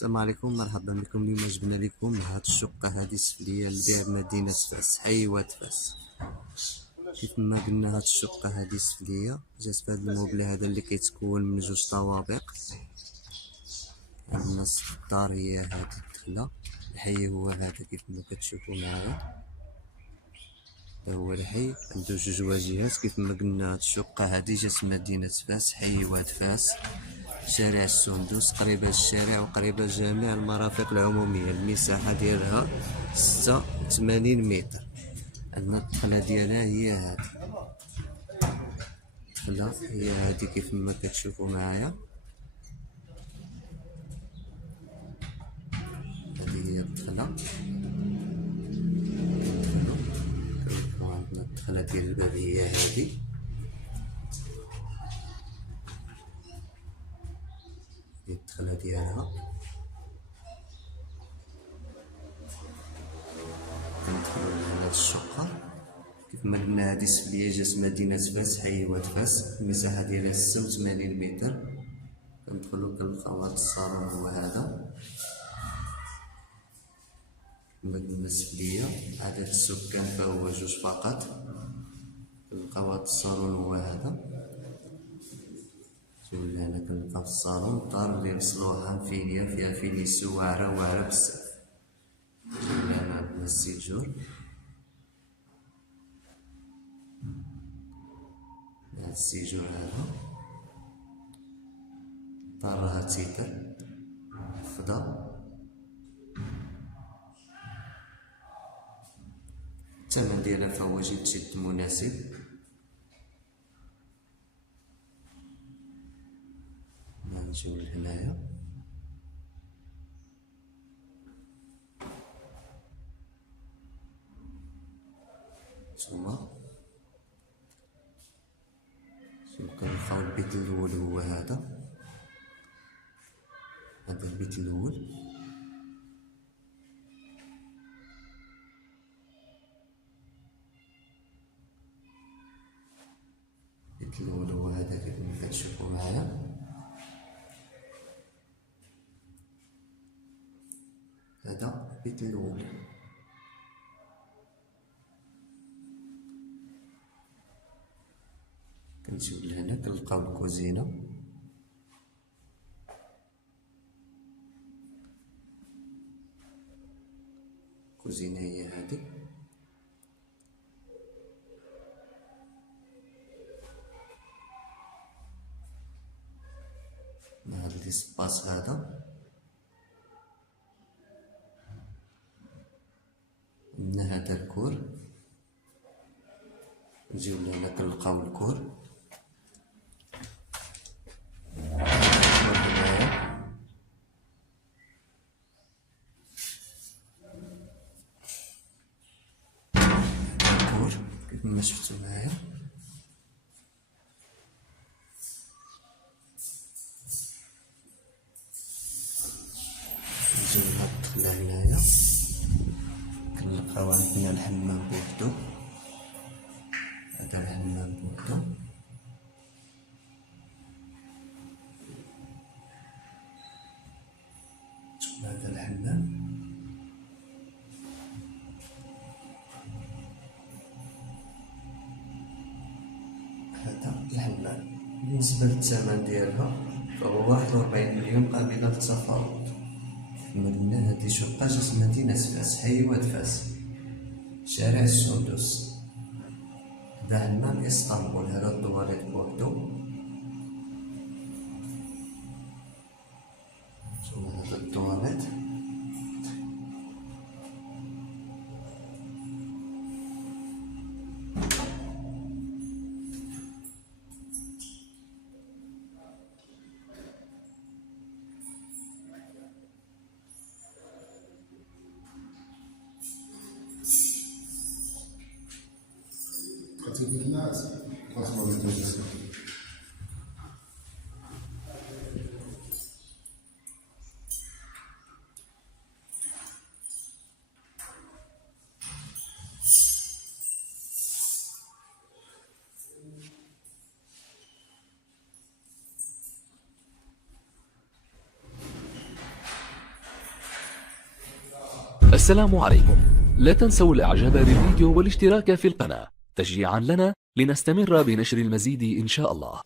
السلام عليكم، مرحبا بكم. اليوم جبنا لكم هاد الشقة هادي سفلية للبيع بمدينة فاس، حي واد فاس. كيف ما قلنا هاد الشقة هادي سفلية، جات في هاد الموبل هذا اللي كيتكون من جوج طوابق. عندنا الدار هي هاد الدخلة، الحي هو هذا كيف ما كتشوفوا معايا، هذا هو الحي. عنده جوج واجهات. كيف ما قلنا هاد الشقة هادي جات في مدينة فاس، حي واد فاس، شارع السندس، قريبة للشارع وقريبة لجميع المرافق العمومية. المساحة ديالها 86 متر. عندنا الدخلة ديالها هي هادي، الدخلة هي هادي كيف ما كتشوفوا معايا، هادي هي الدخلة. عندنا الدخلة ديال الباب هي هادي، هادي الدخلة ديالها. كندخلو لهاد الشقة. كيف ما قلنا هادي سفلية جات مدينة فاس، حي واد فاس، المساحة ديالها 86 متر. كندخلو كنلقاو هاد الصالون هو هذا، كما قلنا سفلية. عدد السكان فهو جوج فقط. كنلقاو هاد الصالون هو هذا، نجيو لهنا كنلقاو الصالون. الدار اللي مصلوحة مفينية، فيها فينيسيو واعرة بزاف. نجيو لهنا عندنا السيجور، هاد السيجور هذا. الدار راها تيتر فضا، الثمن ديالها فهو جد مناسب. نجيو لهنايا، نتوما كنلقاو البيت الأول هو هذا، هذا البيت الأول. البيت الأول هو هذا كيف ما كتشوفوا معايا. هذا البيت الأول. كنجيو لهنا كنلقاو الكوزينة، الكوزينة هي هادي. هاد ليسباس هذا، عندنا هذا الكور. نجيو لهنا كنلقاو الكور. الكور كيف ما شفتو معايا. نجيو لهاد الدخلة هنايا، كنلقاو عندنا الحمام بوحدو، هذا الحمام بوحدو. هذا الحمام، هذا الحمام. بالنسبة للثمن ديالها فهو 41 مليون قابلة للتفاوض. كما قلنا هادي شقة جات مدينة فاس، حي واد فاس، شارع السندس. هذا حمام اسطنبول، هذا الطواليت بوحدو. شوف هذا الطواليت. خطيب الناس خاصة بالتوجيه. السلام عليكم. لا تنسوا الاعجاب بالفيديو والاشتراك في القناة تشجيعا لنا لنستمر بنشر المزيد إن شاء الله.